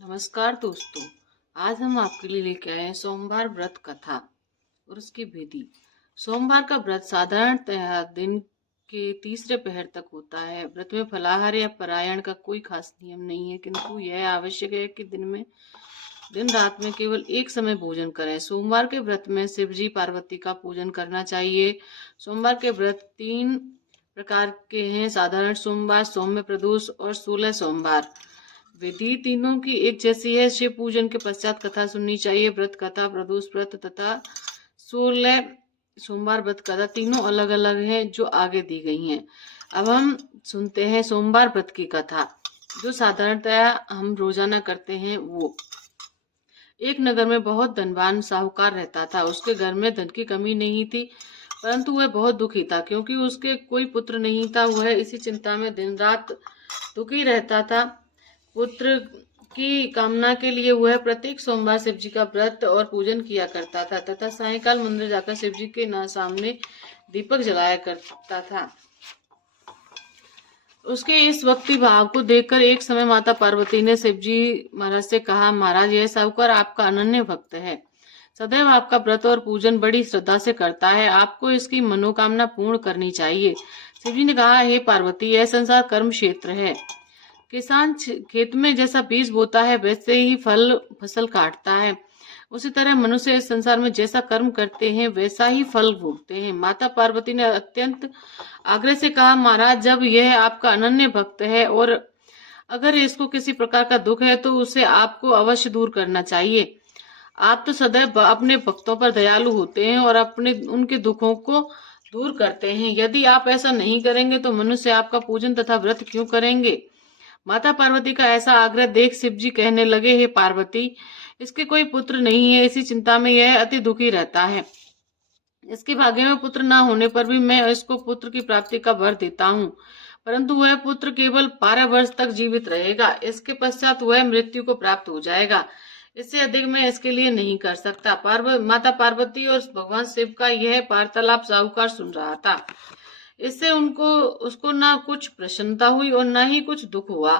नमस्कार दोस्तों। आज हम आपके लिए लेके आए हैं सोमवार व्रत कथा और उसकी विधि। सोमवार का व्रत साधारणतः दिन के तीसरे पहर तक होता है। व्रत में फलाहार या पारायण का कोई खास नियम नहीं है, किंतु यह आवश्यक है कि दिन रात में केवल एक समय भोजन करें। सोमवार के व्रत में शिव जी पार्वती का पूजन करना चाहिए। सोमवार के व्रत 3 प्रकार के हैं: साधारण सोमवार, सौम्य प्रदोष और 16 सोमवार। विधि तीनों की एक जैसी है। शिव पूजन के पश्चात कथा सुननी चाहिए। व्रत कथा, प्रदोष व्रत तथा 16 सोमवार व्रत कथा तीनों अलग अलग हैं जो आगे दी गई हैं। अब हम सुनते हैं सोमवार व्रत की कथा, जो साधारणतया हम रोजाना करते हैं। वो एक नगर में बहुत धनवान साहूकार रहता था। उसके घर में धन की कमी नहीं थी, परंतु वह बहुत दुखी था क्योंकि उसके कोई पुत्र नहीं था। वह इसी चिंता में दिन रात दुखी रहता था। पुत्र की कामना के लिए वह प्रत्येक सोमवार शिव जी का व्रत और पूजन किया करता था तथा सायंकाल मंदिर जाकर शिव जी के सामने दीपक जलाया करता था। उसके इस भक्ति भाव को देखकर एक समय माता पार्वती ने शिव जी महाराज से कहा, महाराज, यह साहूकार आपका अनन्य भक्त है, सदैव आपका व्रत और पूजन बड़ी श्रद्धा से करता है, आपको इसकी मनोकामना पूर्ण करनी चाहिए। शिव जी ने कहा, हे पार्वती, यह संसार कर्म क्षेत्र है। किसान खेत में जैसा बीज बोता है वैसे ही फसल काटता है। उसी तरह मनुष्य इस संसार में जैसा कर्म करते हैं वैसा ही फल भोगते हैं। माता पार्वती ने अत्यंत आग्रह से कहा, महाराज, जब यह आपका अनन्य भक्त है और अगर इसको किसी प्रकार का दुख है तो उसे आपको अवश्य दूर करना चाहिए। आप तो सदैव अपने भक्तों पर दयालु होते हैं और अपने उनके दुखों को दूर करते हैं। यदि आप ऐसा नहीं करेंगे तो मनुष्य आपका पूजन तथा व्रत क्यों करेंगे? माता पार्वती का ऐसा आग्रह देख शिव जी कहने लगे, हे पार्वती, इसके कोई पुत्र नहीं है, इसी चिंता में यह अति दुखी रहता है। इसके भाग्य में पुत्र न होने पर भी मैं इसको पुत्र की प्राप्ति का वर देता हूँ, परंतु वह पुत्र केवल 12 वर्ष तक जीवित रहेगा। इसके पश्चात वह मृत्यु को प्राप्त हो जाएगा। इससे अधिक मैं इसके लिए नहीं कर सकता। माता पार्वती और भगवान शिव का यह वार्तालाप साहूकार सुन रहा था। इससे उसको ना कुछ प्रसन्नता हुई और न ही कुछ दुख हुआ।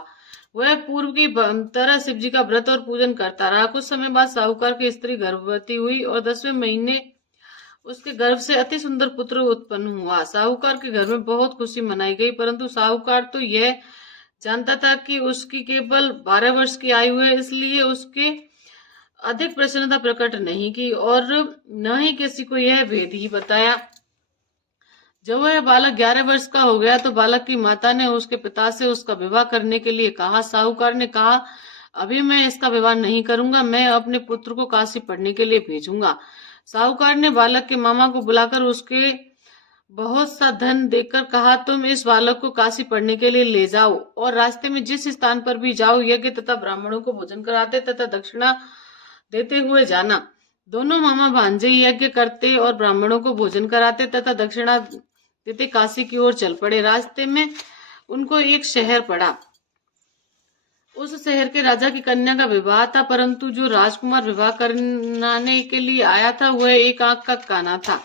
वह पूर्व की तरह शिव जी का व्रत और पूजन करता रहा। कुछ समय बाद साहूकार की स्त्री गर्भवती हुई और 10वें महीने उसके गर्भ से अति सुंदर पुत्र उत्पन्न हुआ। साहूकार के घर में बहुत खुशी मनाई गई, परंतु साहूकार तो यह जानता था कि उसकी केवल 12 वर्ष की आयु है, इसलिए उसके अधिक प्रसन्नता प्रकट नहीं की और न ही किसी को यह भेद ही बताया। जब वह बालक 11 वर्ष का हो गया तो बालक की माता ने उसके पिता से उसका विवाह करने के लिए कहा। साहूकार ने कहा, अभी मैं इसका विवाह नहीं करूंगा, मैं अपने पुत्र को काशी पढ़ने के लिए भेजूंगा। साहूकार ने बालक के मामा को बुलाकर उसके बहुत सा धन देकर कहा, तुम इस बालक को काशी पढ़ने के लिए ले जाओ और रास्ते में जिस स्थान पर भी जाओ यज्ञ तथा ब्राह्मणों को भोजन कराते तथा दक्षिणा देते हुए जाना। दोनों मामा भांजे यज्ञ करते और ब्राह्मणों को भोजन कराते तथा दक्षिणा देते काशी की ओर चल पड़े। रास्ते में उनको एक शहर पड़ा। उस शहर के राजा की कन्या का विवाह था, परंतु जो राजकुमार विवाह कराने के लिए आया था वह एक आंख का काना था।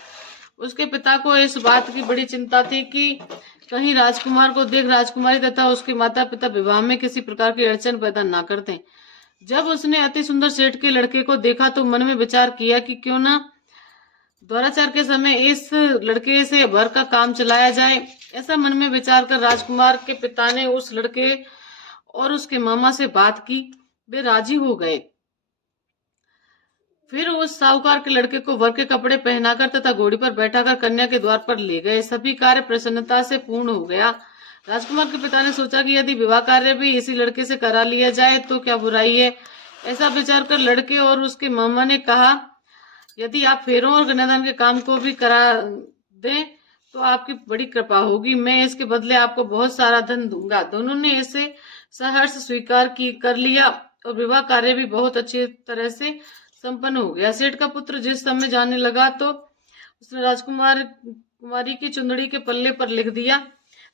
उसके पिता को इस बात की बड़ी चिंता थी कि कहीं राजकुमार को देख राजकुमारी तथा उसके माता पिता विवाह में किसी प्रकार की अड़चन पैदा ना कर दें। जब उसने अति सुंदर सेठ के लड़के को देखा तो मन में विचार किया कि क्यों ना द्वाराचार के समय इस लड़के से वर का काम चलाया जाए। ऐसा मन में विचार कर राजकुमार के पिता ने उस लड़के और उसके मामा से बात की। वे राजी हो गए। फिर उस साहूकार के लड़के को वर के कपड़े पहनाकर तथा घोड़ी पर बैठाकर कन्या के द्वार पर ले गए। सभी कार्य प्रसन्नता से पूर्ण हो गया। राजकुमार के पिता ने सोचा कि यदि विवाह कार्य भी इसी लड़के से करा लिया जाए तो क्या बुराई है। ऐसा विचार कर लड़के और उसके मामा ने कहा, यदि आप फेरों और कन्यादान के काम को भी करा दें तो आपकी बड़ी कृपा होगी, मैं इसके बदले आपको बहुत सारा धन दूंगा। दोनों ने इसे सहर्ष स्वीकार कर लिया और विवाह कार्य भी बहुत अच्छी तरह से संपन्न हो गया। सेठ का पुत्र जिस समय जाने लगा तो उसने कुमारी की चुंदड़ी के पल्ले पर लिख दिया,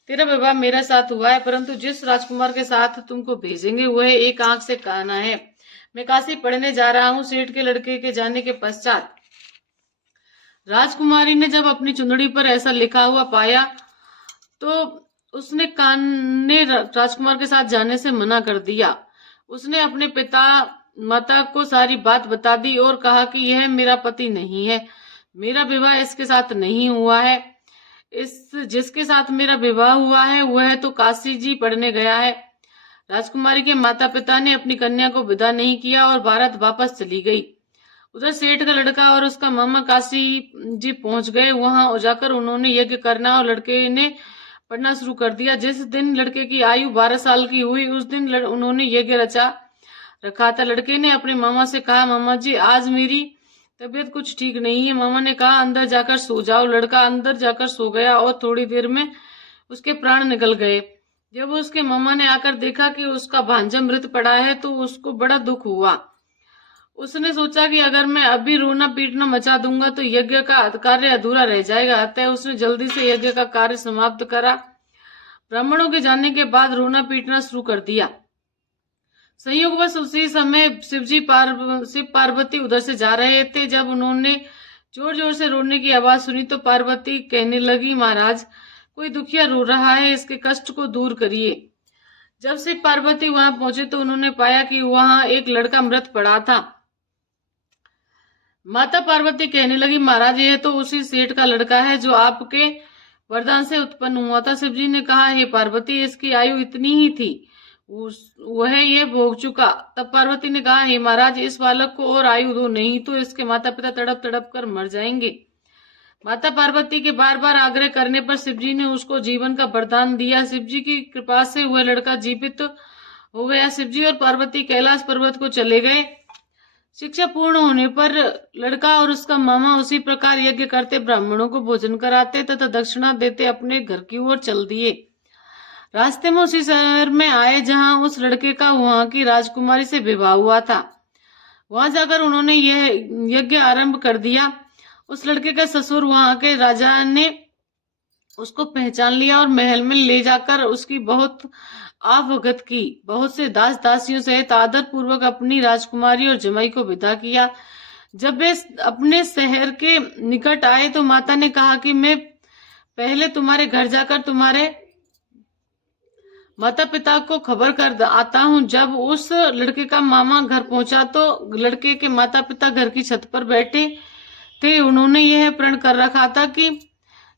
तेरा विवाह मेरे साथ हुआ है, परंतु जिस राजकुमार के साथ तुमको भेजेंगे वह एक आंख से काना है। मैं काशी पढ़ने जा रहा हूँ। सेठ के लड़के के जाने के पश्चात राजकुमारी ने जब अपनी चुंदड़ी पर ऐसा लिखा हुआ पाया तो उसने कान ने राजकुमार के साथ जाने से मना कर दिया। उसने अपने पिता माता को सारी बात बता दी और कहा कि यह मेरा पति नहीं है, मेरा विवाह इसके साथ नहीं हुआ है। इस जिसके साथ मेरा विवाह हुआ है वह तो काशी जी पढ़ने गया है। राजकुमारी के माता पिता ने अपनी कन्या को विदा नहीं किया और भारत वापस चली गई। उधर सेठ का लड़का और उसका मामा काशी जी पहुंच गए। वहां जाकर उन्होंने यज्ञ करना और लड़के ने पढ़ना शुरू कर दिया। जिस दिन लड़के की आयु 12 साल की हुई उस दिन उन्होंने यज्ञ रचा रखा था। लड़के ने अपने मामा से कहा, मामा जी आज मेरी तबीयत कुछ ठीक नहीं है। मामा ने कहा, अंदर जाकर सो जाओ। लड़का अंदर जाकर सो गया और थोड़ी देर में उसके प्राण निकल गए। जब उसके मामा ने आकर देखा कि उसका भांजा मृत पड़ा है तो उसको बड़ा दुख हुआ। उसने सोचा कि अगर मैं अभी रोना पीटना मचा दूंगा तो यज्ञ का कार्य अधूरा रह जाएगा। अतः उसने जल्दी से यज्ञ का कार्य समाप्त करा। ब्राह्मणों के जाने के बाद रोना पीटना शुरू कर दिया। संयोगवश उसी समय शिव पार्वती उधर से जा रहे थे। जब उन्होंने जोर जोर से रोने की आवाज सुनी तो पार्वती कहने लगी, महाराज कोई दुखिया रो रहा है, इसके कष्ट को दूर करिए। जब शिव पार्वती वहां पहुंचे तो उन्होंने पाया कि वहां एक लड़का मृत पड़ा था। माता पार्वती कहने लगी, महाराज यह तो उसी सेठ का लड़का है जो आपके वरदान से उत्पन्न हुआ था। शिव जी ने कहा, हे पार्वती इसकी आयु इतनी ही थी, वह यह भोग चुका। तब पार्वती ने कहा, हे महाराज इस बालक को और आयु दो, नहीं तो इसके माता पिता तड़प तड़प कर मर जाएंगे। माता पार्वती के बार बार आग्रह करने पर शिव जी ने उसको जीवन का वरदान दिया। शिव जी की कृपा से वह लड़का जीवित हो गया। शिव जी और पार्वती कैलाश पर्वत को चले गए। शिक्षा पूर्ण होने पर लड़का और उसका मामा उसी प्रकार यज्ञ करते, ब्राह्मणों को भोजन कराते तथा दक्षिणा देते अपने घर की ओर चल दिए। रास्ते में उसी शहर में आए जहां उस लड़के का वहां की राजकुमारी से विवाह हुआ था। वहां जाकर उन्होंने यह यज्ञ आरंभ कर दिया। उस लड़के का ससुर वहां के राजा ने उसको पहचान लिया और महल में ले जाकर उसकी बहुत आवभगत की। बहुत से दास दासियों सहित आदर पूर्वक अपनी राजकुमारी और जमाई को विदा किया। जब वे अपने शहर के निकट आए तो माता ने कहा कि मैं पहले तुम्हारे घर जाकर तुम्हारे माता पिता को खबर कर आता हूँ। जब उस लड़के का मामा घर पहुंचा तो लड़के के माता पिता घर की छत पर बैठे थे। उन्होंने यह प्रण कर रखा था कि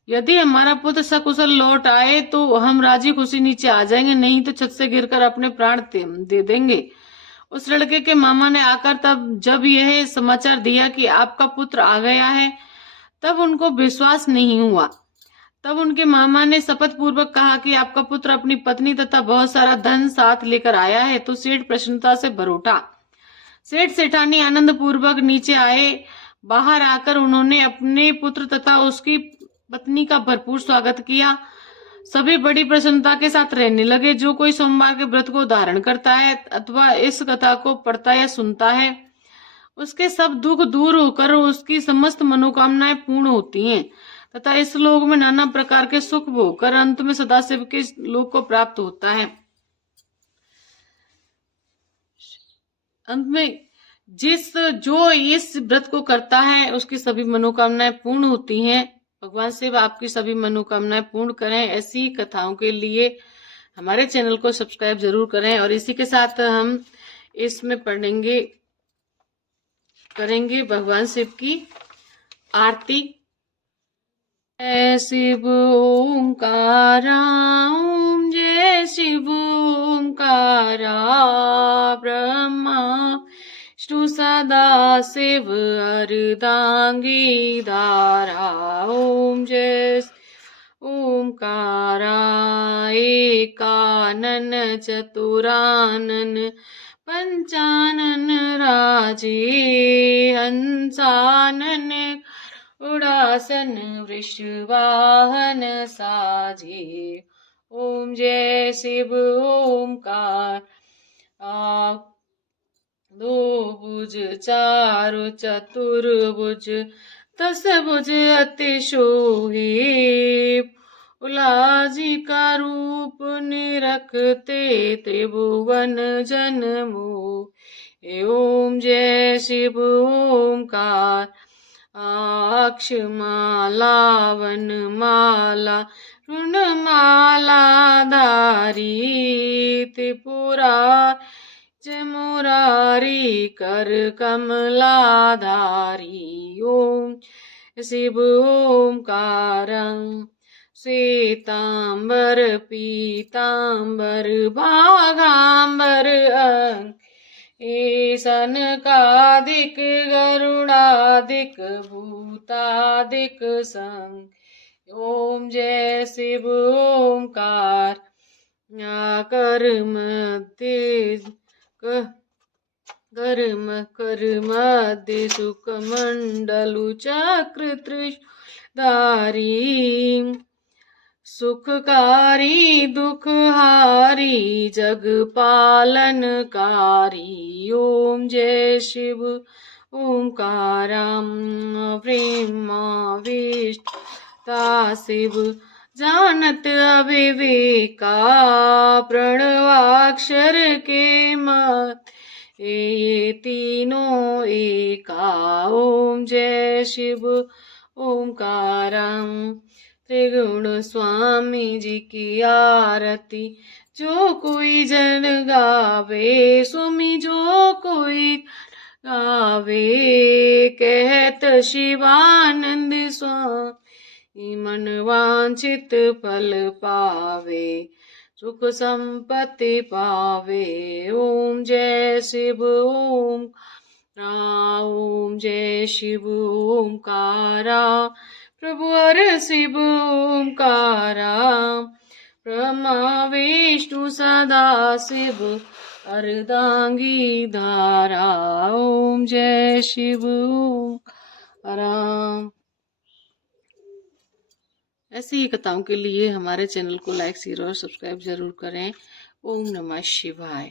यदि हमारा पुत्र सकुशल लौट आए तो हम राजी खुशी नीचे आ जाएंगे, नहीं तो छत से गिरकर अपने प्राण दे देंगे। उस लड़के के मामा ने आकर तब जब यह समाचार दिया कि आपका पुत्र आ गया है तब उनको विश्वास नहीं हुआ। तब उनके मामा ने शपथ पूर्वक कहा कि आपका पुत्र अपनी पत्नी तथा बहुत सारा धन साथ लेकर आया है। तो सेठ प्रसन्नता से भर उठा। सेठ सेठानी आनंद पूर्वक नीचे आए। बाहर आकर उन्होंने अपने पुत्र तथा उसकी पत्नी का भरपूर स्वागत किया। सभी बड़ी प्रसन्नता के साथ रहने लगे। जो कोई सोमवार के व्रत को धारण करता है अथवा इस कथा को पढ़ता या सुनता है उसके सब दुख दूर होकर उसकी समस्त मनोकामनाएं पूर्ण होती हैं तथा इस लोक में नाना प्रकार के सुख भोगकर अंत में सदाशिव के लोक को प्राप्त होता है। अंत में जो इस व्रत को करता है उसकी सभी मनोकामनाएं पूर्ण होती हैं। भगवान शिव आपकी सभी मनोकामनाएं पूर्ण करें। ऐसी कथाओं के लिए हमारे चैनल को सब्सक्राइब जरूर करें। और इसी के साथ हम इसमें करेंगे भगवान शिव की आरती। जय शिव ओंकारा, ओम जय शिव ओंकारा, ब्रह्मा विष्णु सदा शिव अर्धांगी धारा। ओम जय ओंकारा, एकानन चतुरानन पंचानन राजे, हंसानन उड़ासन वृषवाहन साजे। ओम जय शिव ओंकार। दो भुज चारु चतुर्भुज, 10 भुज अति शोभे, उलाजी का रूप निरखते त्रिभुवन जन मोहे। ओम जय शिव ओंकार। अक्ष माला वन माला ऋण माला धारी, त्रिपुरा जय मुरारी कर कमलाधारी। ओम शिव ओंकारं श्वेतांबर पीतांबर भागांबर अंग सनकादिक गरुडादिक भूतादिक संग। ओम जय शिव ओंकार कर मध्य सुख मंडलु चक्र त्रिशूलधारी। सुखकारी दुखहारी जग पालनकारी। ओम जय शिव ओंकारं ब्रह्मा शिव जानत अविवेका प्रणवाक्षर के मत ये तीनों एका। ओम जय शिव ओंकारं त्रिगुण स्वामी जी की आरती जो कोई जन गावे। सुमी जो कोई गावे कहत शिवानंद स्वामी मन वांछित फल पावे सुख संपत्ति पावे। ओम जय शिव ओम जय शिव ओंकारा प्रभु हर शिव ओंकारा। ब्रह्मा विष्णु सदा शिव अर्धांगी धारा। ओम जय शिव ओंकारा। ऐसी ही कथाओं के लिए हमारे चैनल को लाइक शेयर और सब्सक्राइब जरूर करें। ओम नमः शिवाय।